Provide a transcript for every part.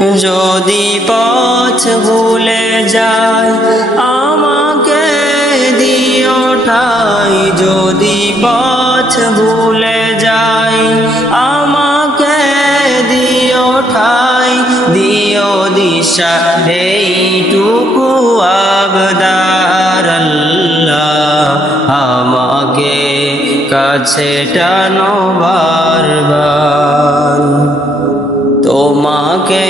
যদি পথ ভুলে যায়, আমাকে দিও ঠাই। যদি পথ ভুলে যায়, আমাকে দিও ঠাই। দিও দিশা, এইটুকু আবদার আমাকে কাছে টানো বারবার। তোমাকে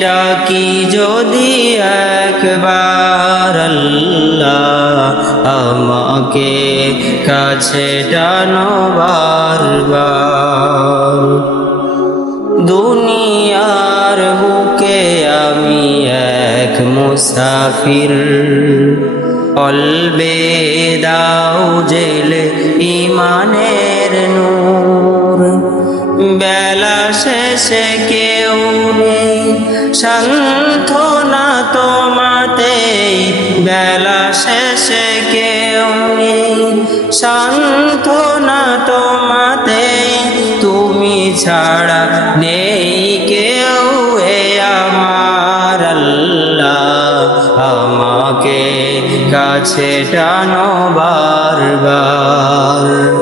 ডাকি যদি একবার আল্লাহ আমাকে কাছে টানো বারবার। দুনিয়ার বুকে আমি এক মুসাফির। অলবে দাও জেলে ইমানের শেষে কেউ নেই। সান্ত্বনা তোমাতে বেলা শেষে কেউ নেই। সান্ত্বনা তোমাতে তুমি ছাড়া নেই কেউ এ আমার আল্লাহ। আমাকে কাছে টানো বারবার।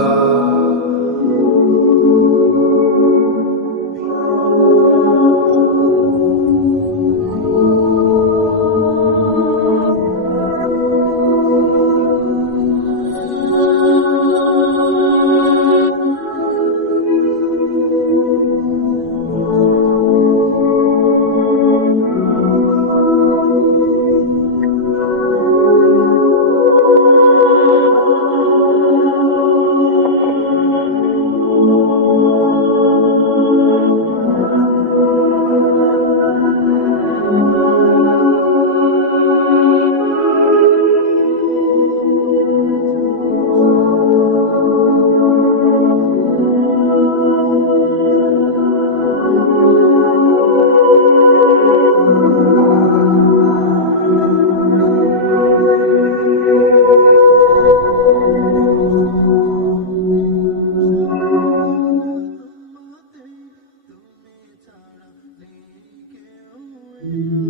Mm-hmm.